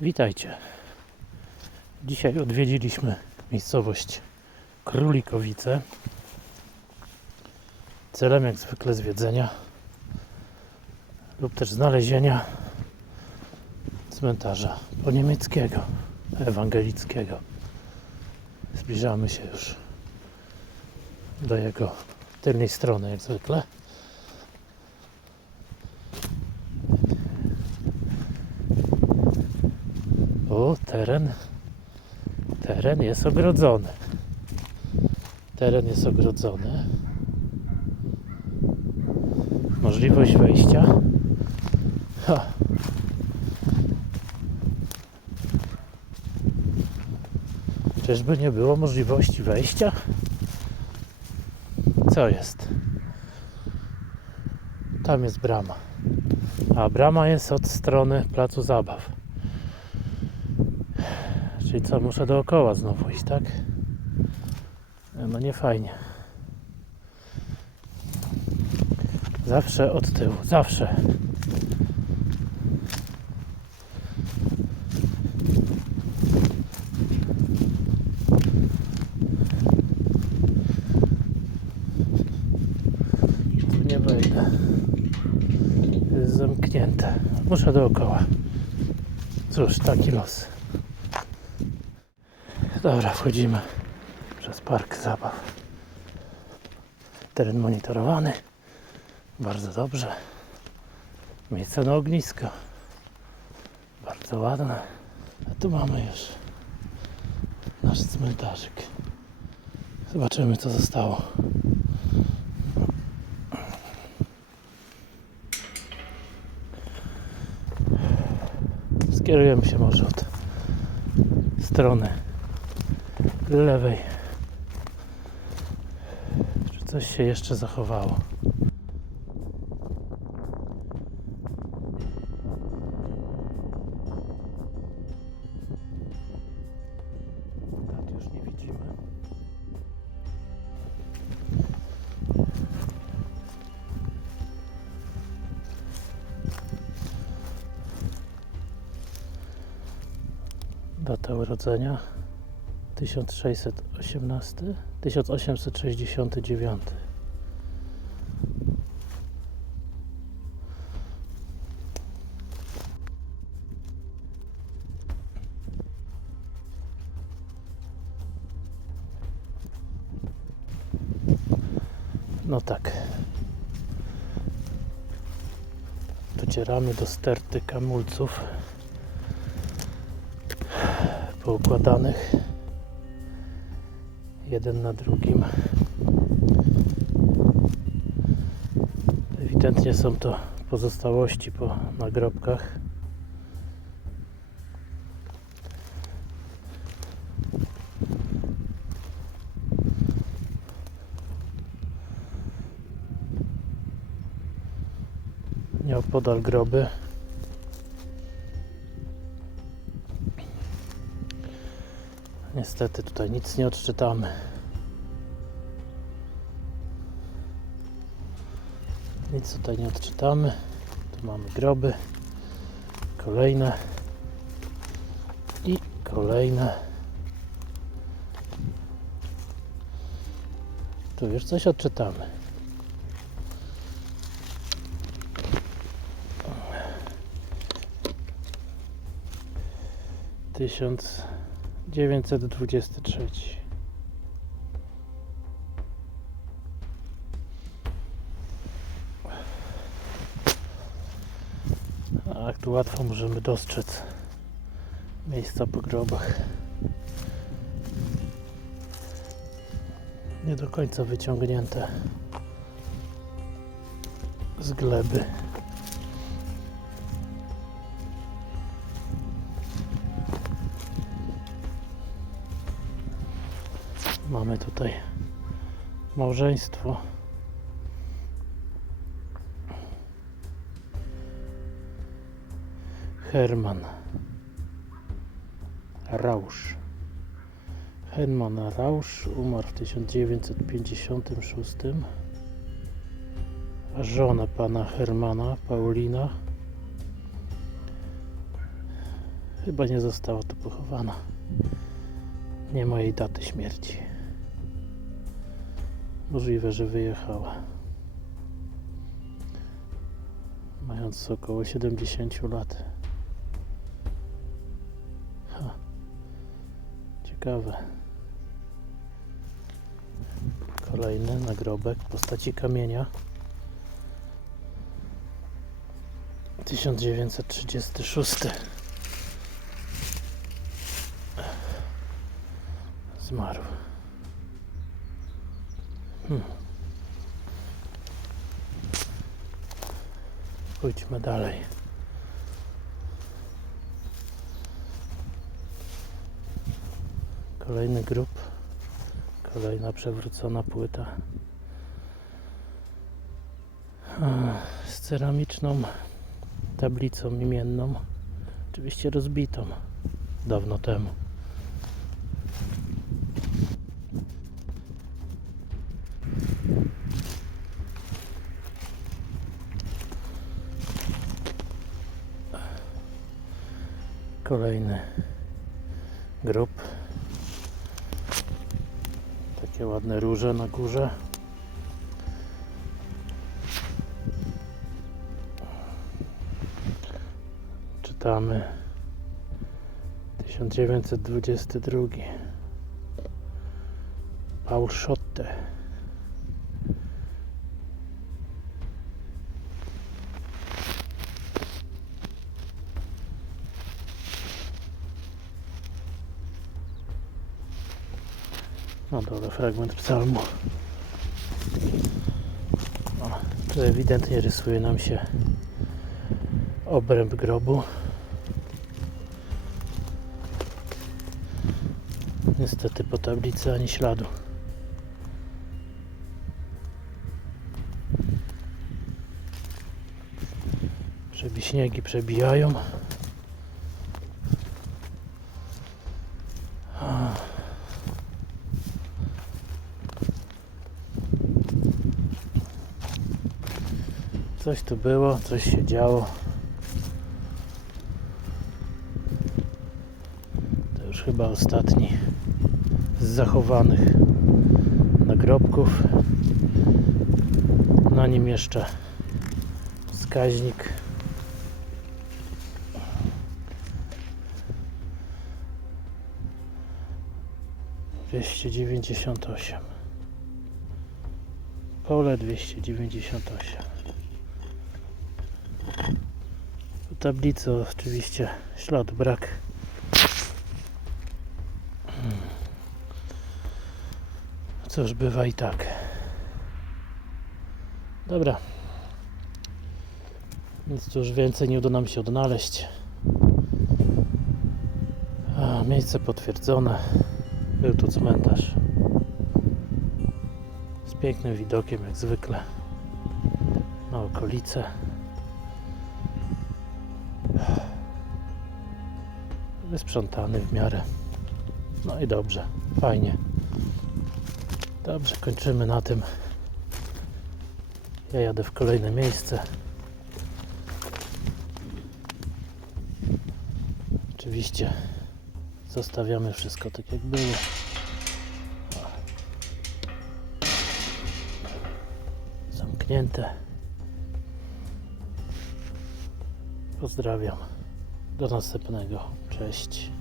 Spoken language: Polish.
Witajcie. Dzisiaj odwiedziliśmy miejscowość Królikowice. Celem jak zwykle zwiedzenia lub też znalezienia cmentarza poniemieckiego, ewangelickiego. Zbliżamy się już do jego tylnej strony jak zwykle. O, teren. Teren jest ogrodzony. Teren jest ogrodzony. Możliwość wejścia. Ha. Czyżby nie było możliwości wejścia? Co jest? Tam jest brama. A brama jest od strony placu zabaw. Czyli co, muszę dookoła znowu iść, tak? No nie fajnie. Zawsze od tyłu, zawsze. Tu nie wejdę. Jest zamknięte. Muszę dookoła. Cóż, taki los. Dobra, wchodzimy przez park zabaw. Teren monitorowany. Bardzo dobrze. Miejsce na ognisko. Bardzo ładne. A tu mamy już nasz cmentarzyk. Zobaczymy co zostało. Skierujemy się może od strony lewej. Czy coś się jeszcze zachowało? Data urodzenia 1618 1869 No tak. Docieramy do sterty kamulców poukładanych jeden na drugim. Ewidentnie są to pozostałości po nagrobkach. Nieopodal groby. Niestety tutaj nic nie odczytamy. Nic tutaj nie odczytamy. Tu mamy groby. Kolejne. I kolejne. Tu już coś odczytamy. Tysiąc dziewięćset dwudziesty trzeci. Tak, tu łatwo możemy dostrzec miejsca po grobach. Nie do końca wyciągnięte z gleby. Mamy tutaj małżeństwo. Herman Rausch. Herman Rausch umarł w 1956, a żona pana Hermana, Paulina Chyba nie została tu pochowana. Nie mojej daty śmierci. Możliwe, że wyjechała. Mając około 70 lat. Ha. Ciekawe. Kolejny nagrobek w postaci kamienia. 1936 Zmarł. Pójdźmy dalej. Kolejny grób. Kolejna przewrócona płyta. Z ceramiczną tablicą imienną. Oczywiście rozbitą dawno temu. Kolejny grób. Takie ładne róże na górze. Czytamy 1922 Paul Schotte Na dole fragment psalmu. O, tu ewidentnie rysuje nam się obręb grobu. Niestety po tablicy ani śladu. Przebiśniegi przebijają. Coś tu było, coś się działo. To już chyba ostatni z zachowanych nagrobków. Na nim jeszcze wskaźnik. Dwieście dziewięćdziesiąt osiem. Pole 298. tablicy oczywiście śladu brak. Cóż, bywa i tak. Dobra. Nic tu już więcej nie uda nam się odnaleźć. A, miejsce potwierdzone. Był tu cmentarz. Z pięknym widokiem, jak zwykle. Na okolice. Wysprzątany w miarę. No i dobrze, fajnie. Dobrze, kończymy na tym. Ja jadę w kolejne miejsce. Oczywiście zostawiamy wszystko tak jak było. Zamknięte. Pozdrawiam. Do następnego. Cześć.